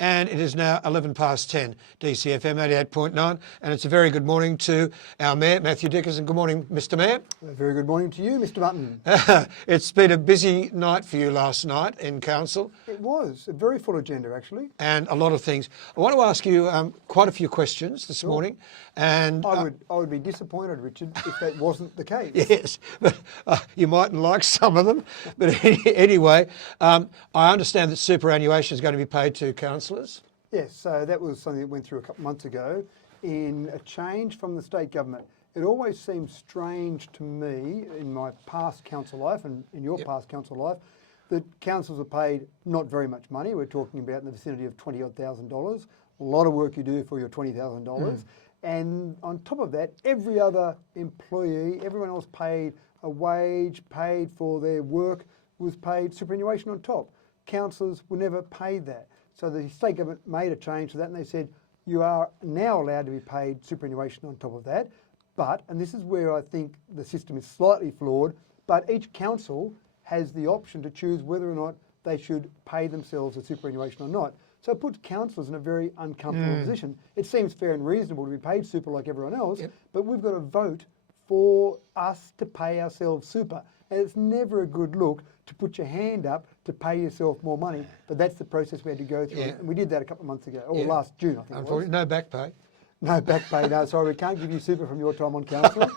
And it is now 11 past 10, DCFM 88.9, and it's a very good morning to our Mayor, Matthew Dickerson. Good morning, Mr Mayor. A very good morning to you, Mr Mutton. It's been a busy night for you last night in Council. It was a very full agenda, actually. And a lot of things. I want to ask you quite a few questions this morning. And I would be disappointed, Richard, if that wasn't the case. Yes, but you mightn't like some of them. But anyway, I understand that superannuation is going to be paid to councillors. Yes, so that was something that went through a couple of months ago in a change from the state government. It always seemed strange to me in my past council life and in your past council life that councils are paid not very much money. We're talking about in the vicinity of $20,000. A lot of work you do for your $20,000. And on top of that, every other employee, everyone else paid a wage, paid for their work, was paid superannuation on top. Councillors were never paid that. So the state government made a change to that and they said, you are now allowed to be paid superannuation on top of that. But, and this is where I think the system is slightly flawed, but each council has the option to choose whether or not they should pay themselves a superannuation or not. So it puts councillors in a very uncomfortable position. It seems fair and reasonable to be paid super like everyone else, but we've got to vote for us to pay ourselves super. And it's never a good look to put your hand up to pay yourself more money. But that's the process we had to go through. And we did that a couple of months ago, or last June, I think it was. No back pay. No back pay, no, sorry, we can't give you super from your time on council.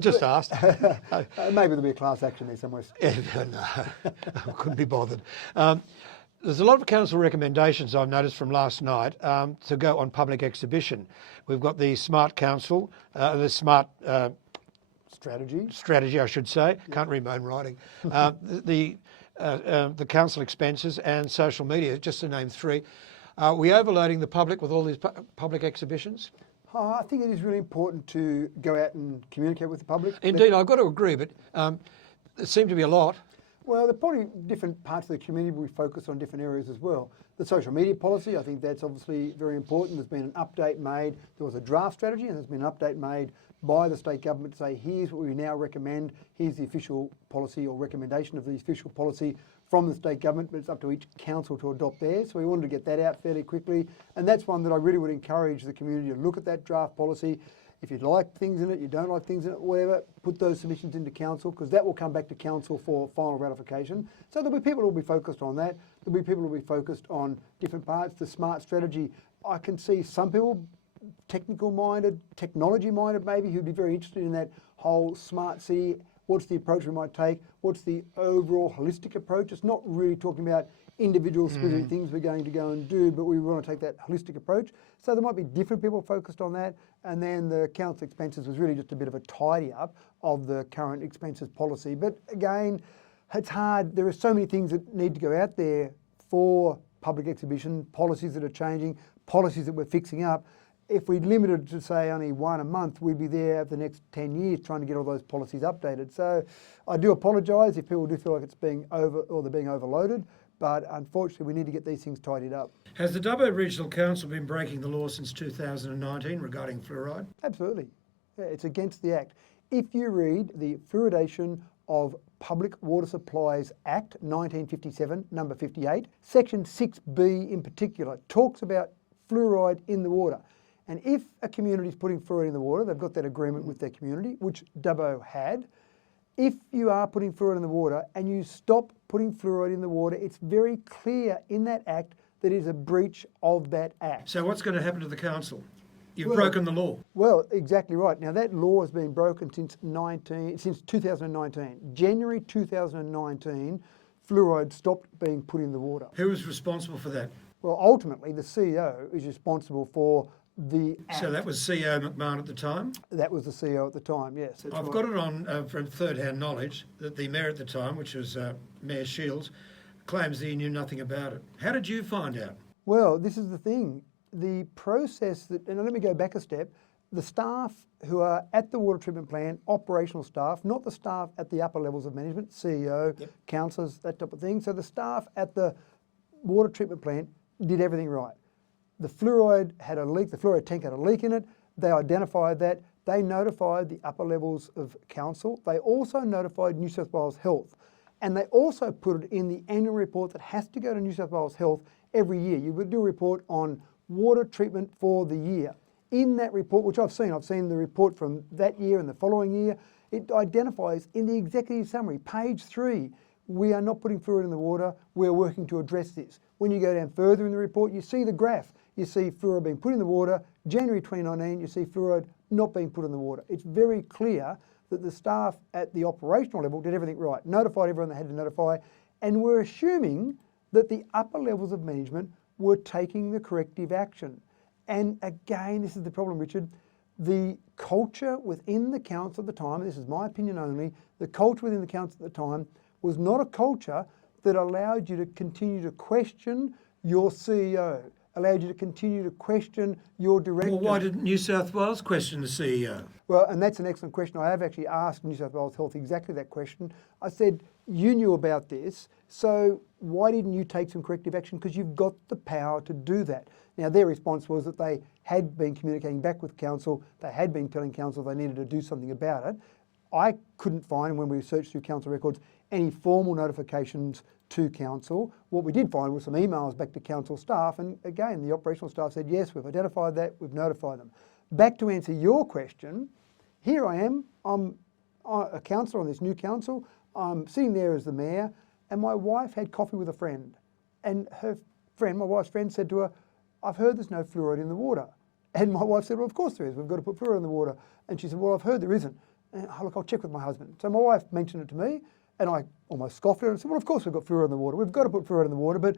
Just asked. Maybe there'll be a class action there somewhere. No, I couldn't be bothered. There's a lot of council recommendations I've noticed from last night to go on public exhibition. We've got the Smart Council, the Smart Strategy, I should say. Can't read my own writing. The council expenses and social media, just to name three. Are we overloading the public with all these public exhibitions? I think it is really important to go out and communicate with the public. Indeed, I've got to agree, but there seem to be a lot. Well, there are probably different parts of the community we focus on different areas as well. The social media policy, I think that's obviously very important. There's been an update made. There was a draft strategy and there's been an update made by the state government to say, here's what we now recommend. Here's the official policy or recommendation of the official policy from the state government, but it's up to each council to adopt theirs. So we wanted to get that out fairly quickly. And that's one that I really would encourage the community to look at that draft policy. If you like things in it, you don't like things in it, whatever, put those submissions into council because that will come back to council for final ratification. So there'll be people who will be focused on that. There'll be people who will be focused on different parts. The smart strategy, I can see some people technical minded, technology minded maybe, who'd be very interested in that whole smart city. What's the approach we might take? What's the overall holistic approach? It's not really talking about individual specific things we're going to go and do, but we want to take that holistic approach. So there might be different people focused on that. And then the council expenses was really just a bit of a tidy up of the current expenses policy. But again, it's hard. There are so many things that need to go out there for public exhibition, policies that are changing, policies that we're fixing up. If we limited to say only one a month, we'd be there for the next 10 years trying to get all those policies updated. So I do apologise if people do feel like it's being they're being overloaded, but unfortunately we need to get these things tidied up. Has the Dubbo Regional Council been breaking the law since 2019 regarding fluoride? Absolutely. Yeah, it's against the Act. If you read the Fluoridation of Public Water Supplies Act 1957, number 58, section 6B in particular talks about fluoride in the water. And if a community is putting fluoride in the water, they've got that agreement with their community, which Dubbo had. If you are putting fluoride in the water and you stop putting fluoride in the water, it's very clear in that Act that it is a breach of that Act. So what's going to happen to the council? You've broken the law. Well, exactly right. Now that law has been broken since 2019. January 2019, fluoride stopped being put in the water. Who was responsible for that? Well, ultimately the CEO is responsible for the Act. So that was CEO McMahon at the time? That was the CEO at the time, yes. I've got it on from third-hand knowledge that the mayor at the time, which was Mayor Shields, claims that he knew nothing about it. How did you find out? Well, this is the thing. The process that, and let me go back a step, the staff who are at the water treatment plant, operational staff, not the staff at the upper levels of management, CEO, councillors, that type of thing. So the staff at the water treatment plant did everything right. The fluoride had a leak, the fluoride tank had a leak in it. They identified that. They notified the upper levels of council. They also notified New South Wales Health. And they also put it in the annual report that has to go to New South Wales Health every year. You would do a report on water treatment for the year. In that report, which I've seen the report from that year and the following year, it identifies in the executive summary, page 3, we are not putting fluoride in the water, we're working to address this. When you go down further in the report, you see the graph. You see fluoride being put in the water. January 2019, you see fluoride not being put in the water. It's very clear that the staff at the operational level did everything right, notified everyone they had to notify, and we're assuming that the upper levels of management were taking the corrective action. And again, this is the problem, Richard. The culture within the council at the time, this is my opinion only, the culture within the council at the time was not a culture that allowed you to continue to question your CEO, allowed you to continue to question your director. Well, why didn't New South Wales question the CEO? Well, and that's an excellent question. I have actually asked New South Wales Health exactly that question. I said, you knew about this, so why didn't you take some corrective action? Because you've got the power to do that. Now, their response was that they had been communicating back with council, they had been telling council they needed to do something about it. I couldn't find, when we searched through council records, any formal notifications to council. What we did find was some emails back to council staff, and again, the operational staff said, yes, we've identified that, we've notified them. Back to answer your question, here I am, I'm a councillor on this new council, I'm sitting there as the mayor, and my wife had coffee with a friend, and her friend, my wife's friend, said to her, I've heard there's no fluoride in the water. And my wife said, well, of course there is, we've got to put fluoride in the water. And she said, well, I've heard there isn't. And look, I'll check with my husband. So my wife mentioned it to me, and I almost scoffed at her and said, well, of course we've got fluoride in the water. We've got to put fluoride in the water, but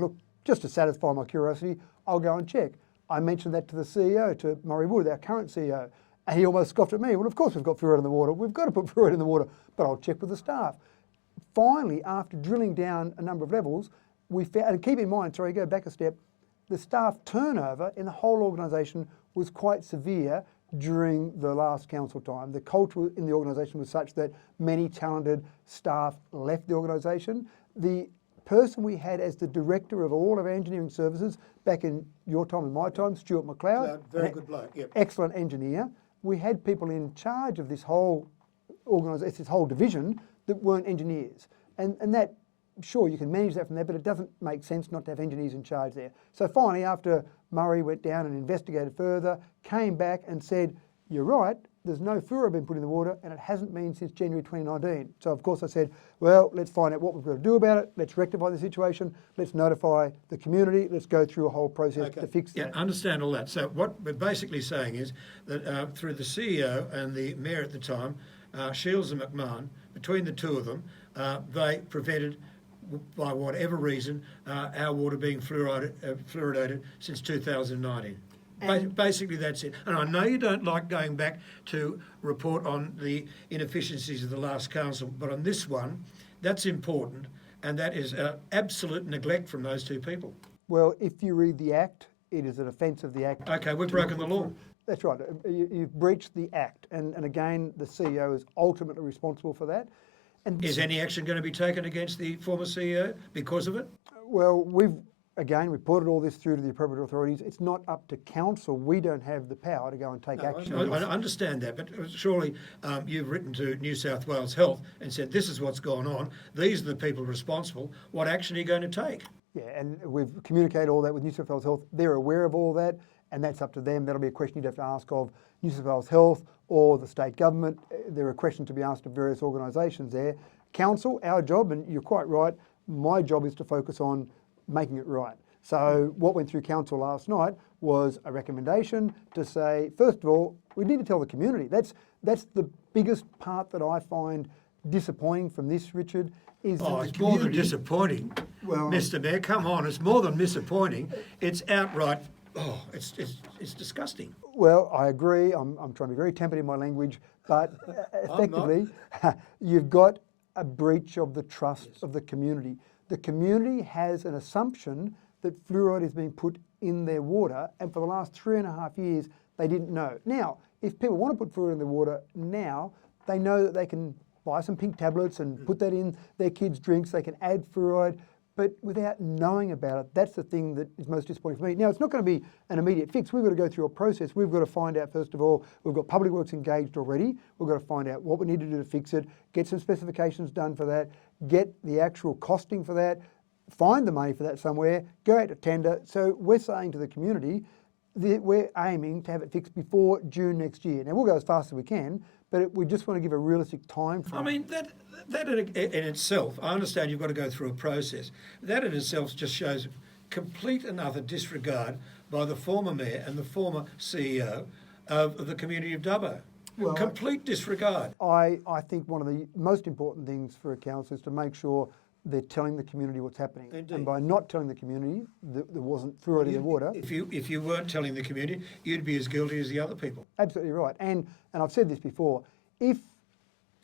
look, just to satisfy my curiosity, I'll go and check. I mentioned that to the CEO, to Murray Wood, our current CEO, and he almost scoffed at me. Well, of course we've got fluoride in the water. We've got to put fluoride in the water, but I'll check with the staff. Finally, after drilling down a number of levels, we found, and keep in mind, sorry, go back a step, the staff turnover in the whole organisation was quite severe during the last council time. The culture in the organisation was such that many talented staff left the organisation. The person we had as the director of all of our engineering services back in your time and my time, Stuart McLeod, Very good bloke, yep. excellent engineer. We had people in charge of this whole organisation, this whole division, that weren't engineers. And that, sure, you can manage that from there, but it doesn't make sense not to have engineers in charge there. So finally, after Murray went down and investigated further, came back and said, you're right, there's no fluoride been put in the water, and it hasn't been since January 2019. So of course I said, well, let's find out what we've got to do about it, let's rectify the situation, let's notify the community, let's go through a whole process to fix that. Yeah, understand all that. So what we're basically saying is that through the CEO and the mayor at the time, Shields and McMahon, between the two of them, they prevented, by whatever reason, our water being fluoridated since 2019. Basically, that's it. And I know you don't like going back to report on the inefficiencies of the last council, but on this one, that's important, and that is absolute neglect from those two people. Well, if you read the Act, it is an offence of the Act. Okay, we've broken the law. That's right. You've breached the Act. And again, the CEO is ultimately responsible for that. And is any action going to be taken against the former CEO because of it? Well, we've, again, reported all this through to the appropriate authorities. It's not up to council. We don't have the power to go and take action. I understand that, but surely you've written to New South Wales Health and said, this is what's gone on. These are the people responsible. What action are you going to take? Yeah, and we've communicated all that with New South Wales Health. They're aware of all that, and that's up to them. That'll be a question you'd have to ask of New South Wales Health or the state government. There are questions to be asked of various organisations there. Council, our job, and you're quite right, my job is to focus on making it right. So what went through council last night was a recommendation to say, first of all, we need to tell the community. That's the biggest part that I find disappointing from this, Richard, is that it's more than disappointing, well, Mr. Mayor. Come on, it's more than disappointing. It's outright, it's disgusting. Well, I agree. I'm trying to be very tempered in my language, but effectively, you've got a breach of the trust of the community. The community has an assumption that fluoride is being put in their water, and for the last 3.5 years, they didn't know. Now, if people want to put fluoride in their water now, they know that they can buy some pink tablets and put that in their kids' drinks. They can add fluoride, but without knowing about it, that's the thing that is most disappointing for me. Now, it's not going to be an immediate fix. We've got to go through a process. We've got to find out, first of all, we've got Public Works engaged already. We've got to find out what we need to do to fix it, get some specifications done for that, get the actual costing for that. find the money for that somewhere, go out to tender. So we're saying to the community that we're aiming to have it fixed before June next year. Now we'll go as fast as we can, but we just want to give a realistic time frame. I mean, that in itself, I understand you've got to go through a process. That in itself just shows complete and utter disregard by the former mayor and the former CEO of the community of Dubbo. Well, complete disregard. I think one of the most important things for a council is to make sure they're telling the community what's happening. Indeed. And by not telling the community, there wasn't fluoride in the water. If you weren't telling the community, you'd be as guilty as the other people. Absolutely right. And I've said this before, if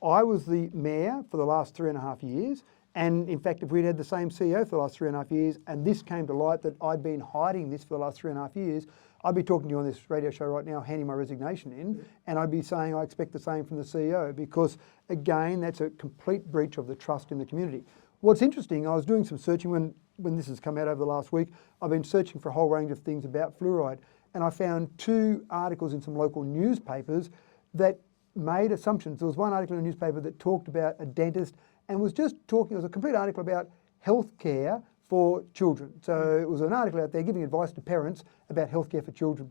I was the mayor for the last 3.5 years, and in fact, if we'd had the same CEO for the last 3.5 years, and this came to light that I'd been hiding this for the last 3.5 years, I'd be talking to you on this radio show right now, handing my resignation in, and I'd be saying I expect the same from the CEO, because again, that's a complete breach of the trust in the community. What's interesting, I was doing some searching when this has come out over the last week. I've been searching for a whole range of things about fluoride, and I found 2 articles in some local newspapers that made assumptions. There was one article in a newspaper that talked about a dentist and was just talking, it was a complete article about healthcare for children. So it was an article out there giving advice to parents about healthcare for children.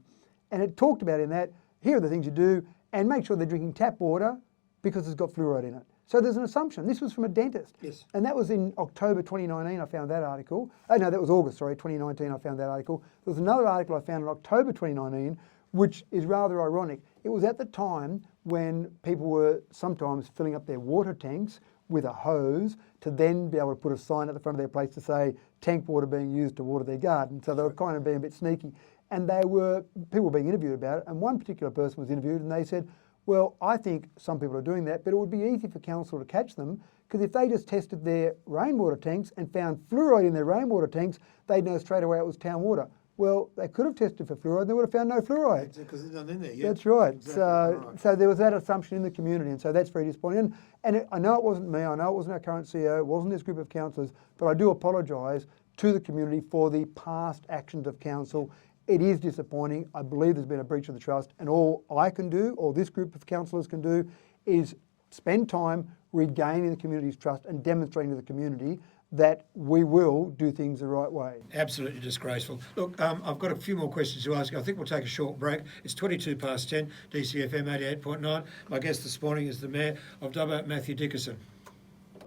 And it talked about in that, here are the things you do, and make sure they're drinking tap water because it's got fluoride in it. So there's an assumption. This was from a dentist. Yes. And that was in October 2019, I found that article. Oh no, that was August, sorry, 2019 I found that article. There was another article I found in October 2019, which is rather ironic. It was at the time when people were sometimes filling up their water tanks with a hose to then be able to put a sign at the front of their place to say tank water being used to water their garden. So they were kind of being a bit sneaky. And people were being interviewed about it, and one particular person was interviewed and they said, well, I think some people are doing that, but it would be easy for council to catch them, because if they just tested their rainwater tanks and found fluoride in their rainwater tanks, they'd know straight away it was town water. Well, they could have tested for fluoride, they would have found no fluoride. Because there's none in there yet. That's right. Exactly. So there was that assumption in the community, and so that's very disappointing. And I know it wasn't me, I know it wasn't our current CEO, it wasn't this group of councillors, but I do apologise to the community for the past actions of council. It is disappointing. I believe there's been a breach of the trust, and all I can do, or this group of councillors can do, is spend time regaining the community's trust and demonstrating to the community that we will do things the right way. Absolutely disgraceful. Look, I've got a few more questions to ask. I think we'll take a short break. It's 22 past 10, DCFM 88.9. My guest this morning is the Mayor of Dubbo, Matthew Dickerson.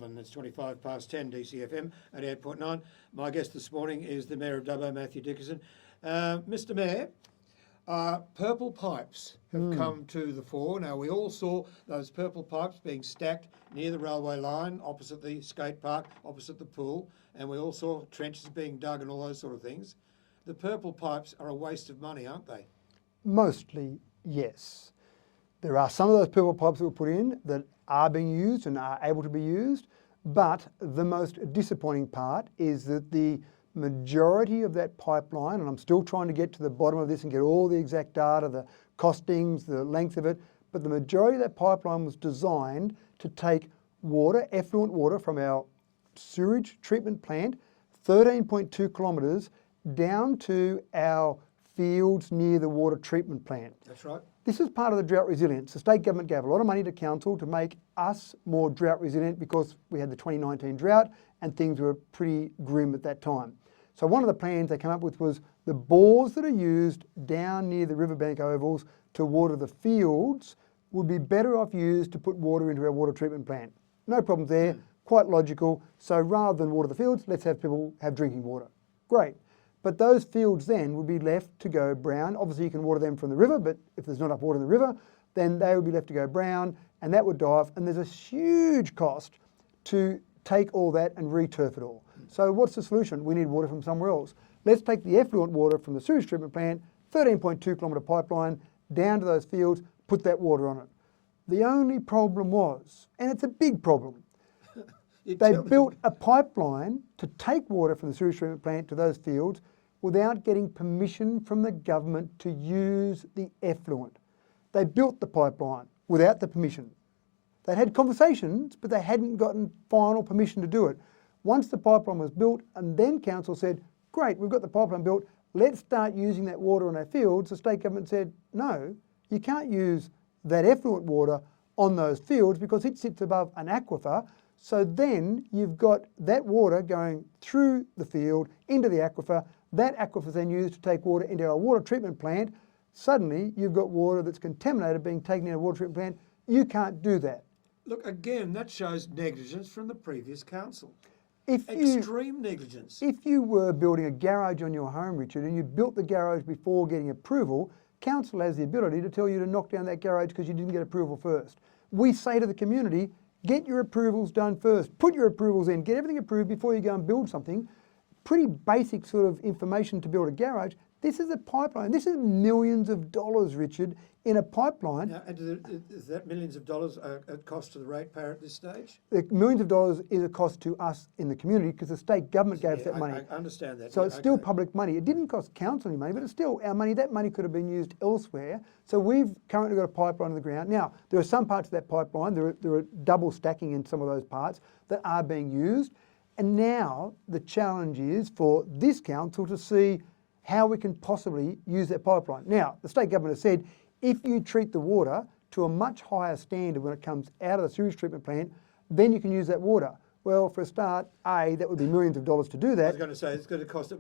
And it's 25 past 10, DCFM 88.9. My guest this morning is the Mayor of Dubbo, Matthew Dickerson. Mr. Mayor, purple pipes have come to the fore. Now, we all saw those purple pipes being stacked near the railway line, opposite the skate park, opposite the pool, and we all saw trenches being dug and all those sort of things. The purple pipes are a waste of money, aren't they? Mostly, yes. There are some of those purple pipes that were put in that are being used and are able to be used, but the most disappointing part is that the majority of that pipeline, and I'm still trying to get to the bottom of this and get all the exact data, the costings, the length of it, but the majority of that pipeline was designed to take water, effluent water from our sewage treatment plant, 13.2 kilometres down to our fields near the water treatment plant. That's right. This is part of the drought resilience. The state government gave a lot of money to council to make us more drought resilient because we had the 2019 drought and things were pretty grim at that time. So one of the plans they came up with was the bores that are used down near the riverbank ovals to water the fields would be better off used to put water into our water treatment plant. No problems there, quite logical. So rather than water the fields, let's have people have drinking water. Great. But those fields then would be left to go brown. Obviously you can water them from the river, but if there's not enough water in the river, then they would be left to go brown and that would die off. And there's a huge cost to take all that and re-turf it all. So what's the solution? We need water from somewhere else. Let's take the effluent water from the sewage treatment plant, 13.2 kilometre pipeline, down to those fields, put that water on it. The only problem was, and it's a big problem, they built a pipeline to take water from the sewage treatment plant to those fields without getting permission from the government to use the effluent. They built the pipeline without the permission. They had conversations, but they hadn't gotten final permission to do it. Once the pipeline was built, and then council said, great, we've got the pipeline built, let's start using that water on our fields, the state government said, no, you can't use that effluent water on those fields because it sits above an aquifer, So then you've got that water going through the field into the aquifer. That aquifer is then used to take water into our water treatment plant. Suddenly you've got water that's contaminated being taken into a water treatment plant. You can't do that. Look, again, that shows negligence from the previous council. If Extreme negligence. If you were building a garage on your home, Richard, and you built the garage before getting approval, council has the ability to tell you to knock down that garage because you didn't get approval first. We say to the community, get your approvals done first. Put your approvals in. Get everything approved before you go and build something. Pretty basic sort of information to build a garage. This is a pipeline. This is millions of dollars, Richard, in a pipeline. Now, and is that millions of dollars a cost to the ratepayer at this stage? The millions of dollars is a cost to us in the community because the state government gave us that money. I understand that. So it's still public money. It didn't cost council any money, but it's still our money. That money could have been used elsewhere. So we've currently got a pipeline in the ground. Now, there are some parts of that pipeline, there are double stacking in some of those parts that are being used. And now the challenge is for this council to see how we can possibly use that pipeline. Now, the state government has said, if you treat the water to a much higher standard when it comes out of the sewage treatment plant, then you can use that water. Well, for a start, A, that would be millions of dollars to do that. I was going to say, it's going to cost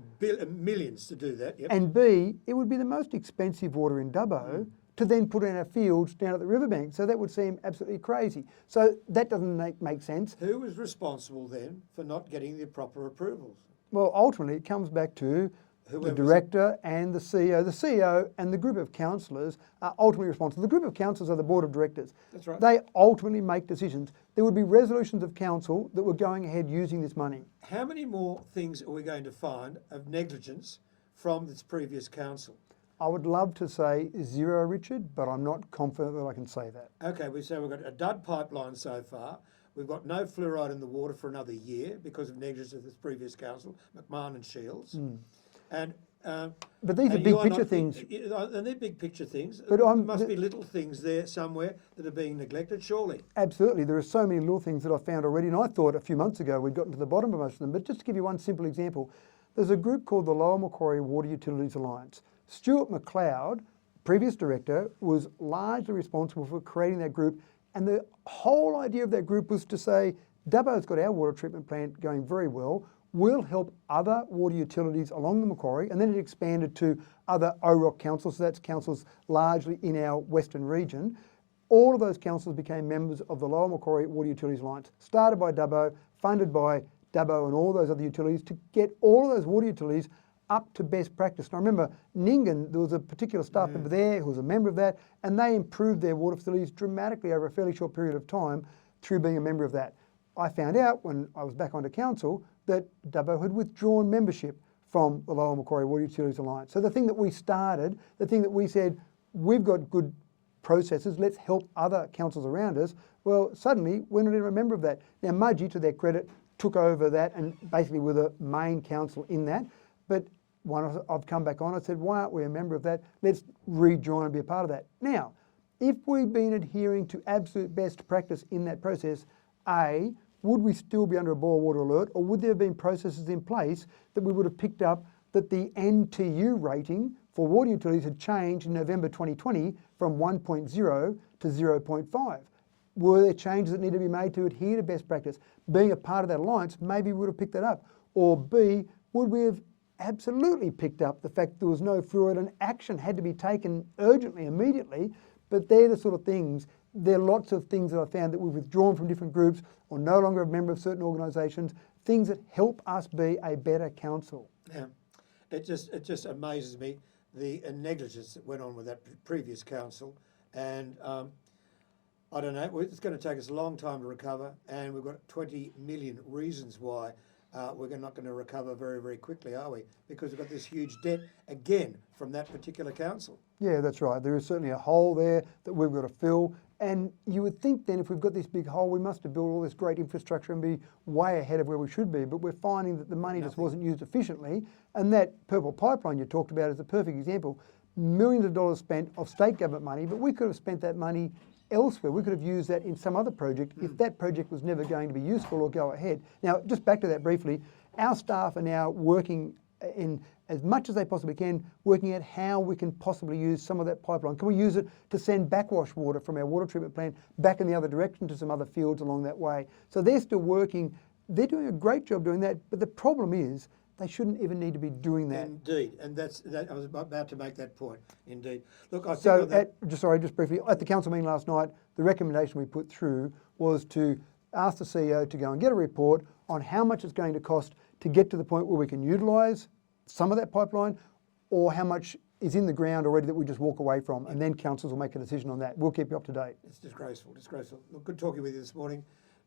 millions to do that. Yep. And B, it would be the most expensive water in Dubbo to then put in our fields down at the riverbank. So that would seem absolutely crazy. So that doesn't make sense. Who was responsible then for not getting the proper approvals? Well, ultimately, it comes back to the director and the CEO. The CEO and the group of councillors are ultimately responsible. The group of councillors are the board of directors. That's right. They ultimately make decisions. There would be resolutions of council that were going ahead using this money. How many more things are we going to find of negligence from this previous council? I would love to say zero, Richard, but I'm not confident that I can say that. Okay, we say we've got a dud pipeline so far. We've got no fluoride in the water for another year because of negligence of this previous council, McMahon and Shields. And but these are big picture things. And they're big picture things. But There must be little things there somewhere that are being neglected, surely. Absolutely. There are so many little things that I found already, and I thought a few months ago we'd gotten to the bottom of most of them. But just to give you one simple example, there's a group called the Lower Macquarie Water Utilities Alliance. Stuart McLeod, previous director, was largely responsible for creating that group. And the whole idea of that group was to say, Dubbo's got our water treatment plant going very well. We'll help other water utilities along the Macquarie, and then it expanded to other OROC councils, so that's councils largely in our western region. All of those councils became members of the Lower Macquarie Water Utilities Alliance, started by Dubbo, funded by Dubbo and all those other utilities to get all of those water utilities up to best practice. And I remember Nyngan, there was a particular staff member there who was a member of that, and they improved their water facilities dramatically over a fairly short period of time through being a member of that. I found out when I was back onto council that Dubbo had withdrawn membership from the Lower Macquarie Water Utilities Alliance. So the thing that we started, the thing that we said, we've got good processes, let's help other councils around us, well, suddenly we're not even a member of that. Now, Mudgee, to their credit, took over that and basically were the main council in that. But when I've come back on, I said, why aren't we a member of that? Let's rejoin and be a part of that. Now, if we'd been adhering to absolute best practice in that process, A, would we still be under a boil water alert, or would there have been processes in place that we would have picked up that the NTU rating for water utilities had changed in November 2020 from 1.0 to 0.5? Were there changes that needed to be made to adhere to best practice? Being a part of that alliance, maybe we would have picked that up. Or B, would we have absolutely picked up the fact there was no fluoride and action had to be taken urgently, immediately? But they're the sort of things. There are lots of things that I found that we've withdrawn from different groups or no longer a member of certain organisations, things that help us be a better council. Yeah. It just amazes me, the negligence that went on with that previous council. And I don't know, it's going to take us a long time to recover, and we've got 20 million reasons why we're not going to recover very, very quickly, are we? Because we've got this huge debt, again, from that particular council. Yeah, that's right. There is certainly a hole there that we've got to fill. And you would think then if we've got this big hole, we must have built all this great infrastructure and be way ahead of where we should be. But we're finding that the money just wasn't used efficiently. And that purple pipeline you talked about is a perfect example. Millions of dollars spent of state government money, but we could have spent that money elsewhere. We could have used that in some other project if that project was never going to be useful or go ahead. Now, just back to that briefly, our staff are now working in as much as they possibly can, working out how we can possibly use some of that pipeline. Can we use it to send backwash water from our water treatment plant back in the other direction to some other fields along that way? So they're still working. They're doing a great job doing that, but the problem is they shouldn't even need to be doing that. Indeed, and I was about to make that point. Indeed. Look, I think So, just briefly, at the council meeting last night, the recommendation we put through was to ask the CEO to go and get a report on how much it's going to cost to get to the point where we can utilise some of that pipeline, or how much is in the ground already that we just walk away from, and then councils will make a decision on that. We'll keep you up to date. It's disgraceful, disgraceful. Look, good talking with you this morning,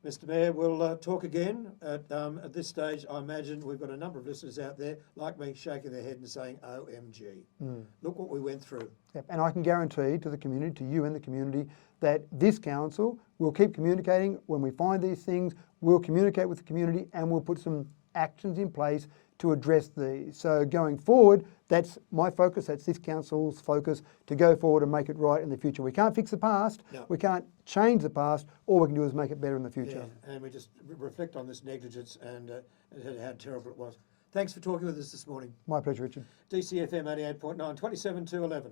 Mr. Mayor. We'll talk again. At this stage, I imagine we've got a number of listeners out there, like me, shaking their head and saying, OMG, look what we went through. Yep. And I can guarantee to the community, to you and the community, that this council will keep communicating. When we find these things, we'll communicate with the community and we'll put some actions in place to address these. So going forward, that's my focus, that's this council's focus, to go forward and make it right in the future. We can't fix the past, we can't change the past, all we can do is make it better in the future. Yeah, and we just reflect on this negligence and how terrible it was. Thanks for talking with us this morning. My pleasure, Richard. DCFM 88.9, 27 to 11.